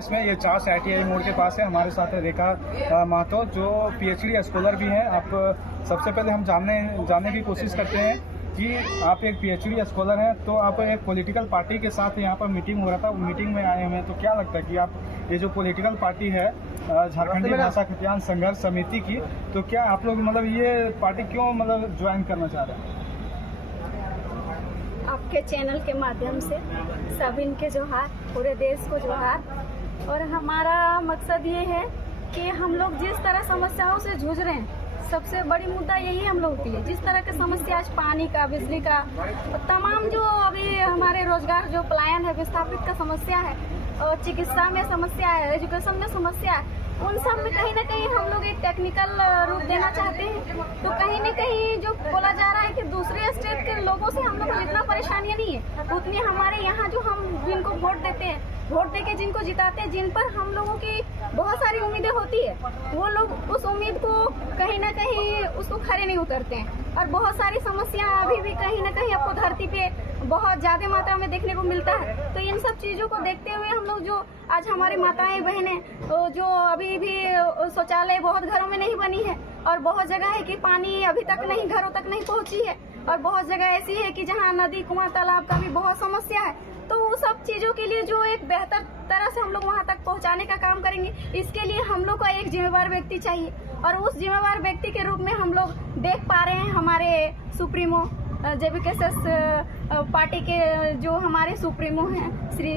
इसमें ये चास ITI मोड़ के पास है। हमारे साथ है रेखा महतो जो PhD स्कॉलर भी हैं। आप सबसे पहले हम जानने की कोशिश करते हैं कि आप एक PhD स्कॉलर हैं, तो आप एक पॉलिटिकल पार्टी के साथ यहाँ पर मीटिंग हो रहा था, मीटिंग में आए हुए हैं, तो क्या लगता है कि आप ये जो पॉलिटिकल पार्टी है झारखंडी भाषा खतियान संघर्ष समिति की, तो क्या आप लोग मतलब ये पार्टी क्यों मतलब ज्वाइन करना चाह रहे हैं? आपके चैनल के माध्यम से सभी के जोहार, पूरे देश को जोहार। और हमारा मकसद ये है कि हम लोग जिस तरह समस्याओं से जूझ रहे हैं, सबसे बड़ी मुद्दा यही हम लोग की है। जिस तरह की समस्या आज पानी का, बिजली का, तमाम जो अभी हमारे रोजगार जो पलायन है, विस्थापित का समस्या है, और चिकित्सा में समस्या है, एजुकेशन में समस्या है, उन सब में कहीं ना कहीं हम लोग एक टेक्निकल रूप देना चाहते हैं। तो कहीं न कहीं जो बोला जा रहा है कि दूसरे स्टेट के लोगों से हम लोग को जितना परेशानियां नहीं है, उतनी हमारे यहाँ जो हम जिनको वोट देते हैं, वोट देके जिनको जिताते हैं, जिन पर हम लोगों की बहुत सारी उम्मीदें होती है, वो लोग उस उम्मीद को कहीं ना कहीं उसको खरे नहीं उतरते हैं। और बहुत सारी समस्या अभी भी कहीं ना कहीं आपको धरती पे बहुत ज्यादा मात्रा में देखने को मिलता है। तो इन सब चीजों को देखते हुए हम लोग जो आज हमारी माताएं बहनें जो अभी भी शौचालय बहुत घरों में नहीं बनी है, और बहुत जगह है कि पानी अभी तक नहीं घरों तक नहीं पहुंची है, और बहुत जगह ऐसी है कि जहां नदी, कुआं, तालाब का भी बहुत समस्या है। तो वो सब चीजों के लिए जो एक बेहतर तरह से हम लोग वहां तक पहुंचाने का काम करेंगे, इसके लिए हम लोग को एक जिम्मेवार व्यक्ति चाहिए। और उस जिम्मेवार व्यक्ति के रूप में हम लोग देख पा रहे हैं हमारे सुप्रीमो JBKS पार्टी के जो हमारे सुप्रीमो हैं श्री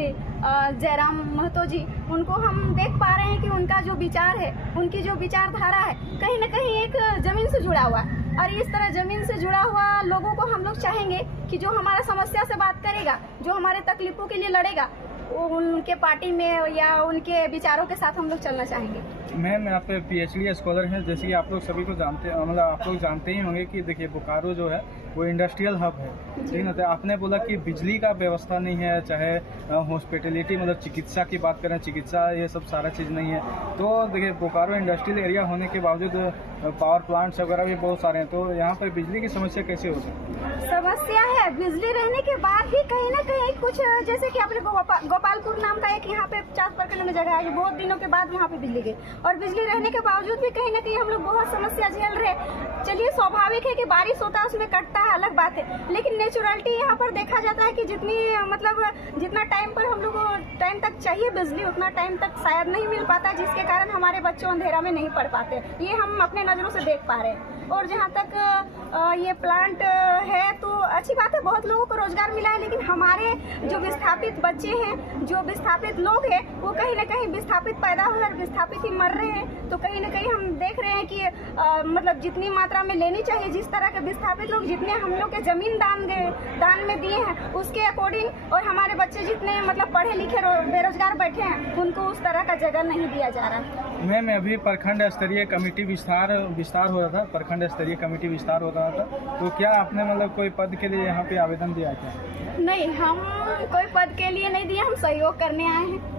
जयराम महतो जी, उनको हम देख पा रहे हैं कि उनका जो विचार है, उनकी जो विचारधारा है, कहीं न कहीं एक जमीन से जुड़ा हुआ है। और इस तरह जमीन से जुड़ा हुआ लोगों को हम लोग चाहेंगे कि जो हमारा समस्या से बात करेगा, जो हमारे तकलीफों के लिए लड़ेगा, उनके पार्टी में या उनके विचारों के साथ हम लोग चलना चाहेंगे। मैम, आप PhD स्कॉलर हैं, जैसे कि आप लोग सभी को जानते हैं, मतलब आप लोग जानते ही होंगे कि देखिए बोकारो जो है वो इंडस्ट्रियल हब है, ठीक है। आपने बोला कि बिजली का व्यवस्था नहीं है, चाहे हॉस्पिटलिटी मतलब चिकित्सा की बात करें, चिकित्सा ये सब सारा चीज़ नहीं है। तो देखिए बोकारो इंडस्ट्रियल एरिया होने के बावजूद पावर प्लांट्स वगैरह भी बहुत सारे हैं, तो यहाँ पर बिजली की समस्या कैसे हो सकती है? समस्या है, बिजली रहने के बाद भी कहीं ना कहीं कुछ, जैसे कि आपने गोपालपुर नाम का एक यहाँ पे 50 प्रखंड में जगह है, बहुत दिनों के बाद यहाँ पे बिजली गई, और बिजली रहने के बावजूद भी कहीं ना कहीं हम लोग बहुत समस्या झेल रहे हैं। चलिए, स्वाभाविक है कि बारिश होता है उसमें कटता है, अलग बात है, लेकिन नेचुरलिटी यहाँ पर देखा जाता है कि जितना टाइम पर हम लोग को टाइम तक चाहिए बिजली, उतना टाइम तक शायद नहीं मिल पाता, जिसके कारण हमारे बच्चों अंधेरा में नहीं पढ़ पाते। ये हम अपने नजरों से देख पा रहे हैं। और जहाँ तक ये प्लांट है तो अच्छी बात है, बहुत लोगों को रोजगार मिला है, लेकिन हमारे जो विस्थापित बच्चे हैं, जो विस्थापित लोग हैं, वो कहीं ना कहीं विस्थापित पैदा हुए और विस्थापित ही मर रहे हैं। तो कहीं ना कहीं हम देख रहे हैं कि मतलब जितनी मात्रा में लेनी चाहिए, जिस तरह के विस्थापित लोग जितने हम लोग के जमीन दान में दिए हैं, उसके अकॉर्डिंग, और हमारे बच्चे जितने मतलब पढ़े लिखे बेरोजगार बैठे हैं, उनको उस तरह का जगह नहीं दिया जा रहा। मैम, अभी प्रखंड स्तरीय कमेटी विस्तार हो रहा था, प्रखंड स्तरीय कमेटी विस्तार हो रहा था, तो क्या आपने मतलब कोई पद के लिए यहाँ पे आवेदन दिया था? नहीं, हम कोई पद के लिए नहीं दिया, हम सहयोग करने आए हैं।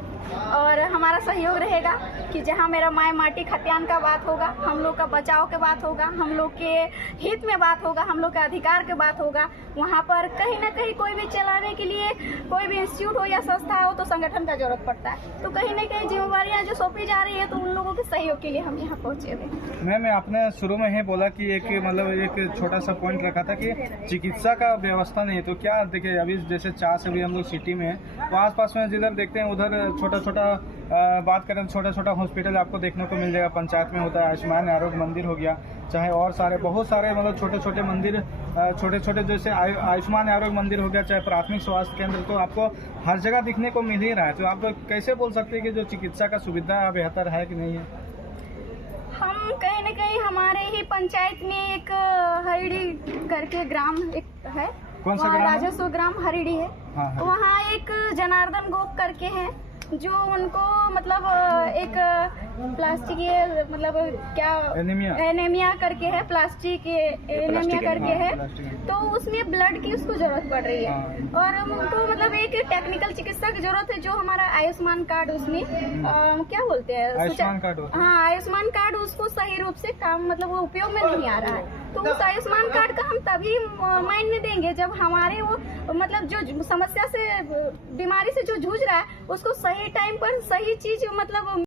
और हमारा सहयोग रहेगा कि जहाँ मेरा माय माटी खतियान का बात होगा, हम लोग का बचाव के बात होगा, हम लोग के हित में बात होगा, हम लोग के अधिकार के बात होगा, वहाँ पर कहीं ना कहीं कोई भी चलाने के लिए कोई भी इंस्टीट्यूट हो या संस्था हो तो संगठन का जरूरत पड़ता है। तो कहीं ना कहीं जिम्मेवारियाँ जो सौंपी जा रही है, तो उन लोगों के सहयोग के लिए हम यहाँ पहुँचे हुए। मैम, आपने शुरू में ही बोला कि एक छोटा सा पॉइंट रखा था कि चिकित्सा का व्यवस्था नहीं है, तो क्या देखिए अभी जैसे चास अभी हम लोग सिटी में है, तो आसपास में जिधर देखते हैं उधर छोटा बात करें, छोटा हॉस्पिटल आपको देखने को मिल जाएगा। पंचायत में होता है, आयुष्मान आरोग्य मंदिर हो गया, चाहे और बहुत सारे मतलब छोटे मंदिर, छोटे जैसे आयुष्मान आरोग्य मंदिर हो गया, चाहे प्राथमिक स्वास्थ्य केंद्र, तो आपको हर जगह दिखने को मिल ही रहा है। तो आप लोग कैसे बोल सकते हैं कि जो चिकित्सा का सुविधा बेहतर है कि नहीं है? हम कहीं न कहीं हमारे ही पंचायत में एक हरिड़ी करके ग्राम एक है, कौन सा ग्राम? राजस्व ग्राम हरिड़ी है। हाँ। वहाँ एक जनार्दन गोप करके है, जो उनको मतलब एक प्लास्टिक मतलब क्या एनीमिया करके है, प्लास्टिक एनीमिया करके है, तो उसमें ब्लड की उसको जरूरत पड़ रही है। और उनको मतलब एक टेक्निकल चिकित्सा की जरूरत है, जो हमारा आयुष्मान कार्ड उसमें क्या बोलते हैं, आयुष्मान कार्ड, हाँ आयुष्मान कार्ड, उसको सही रूप से काम मतलब वो उपयोग में नहीं आ रहा है। तो उस आयुष्मान कार्ड का हम तभी मायने देंगे जब हमारे वो मतलब जो समस्या से, बीमारी से जो जूझ रहा है, उसको सही सही टाइम पर सही चीज मतलब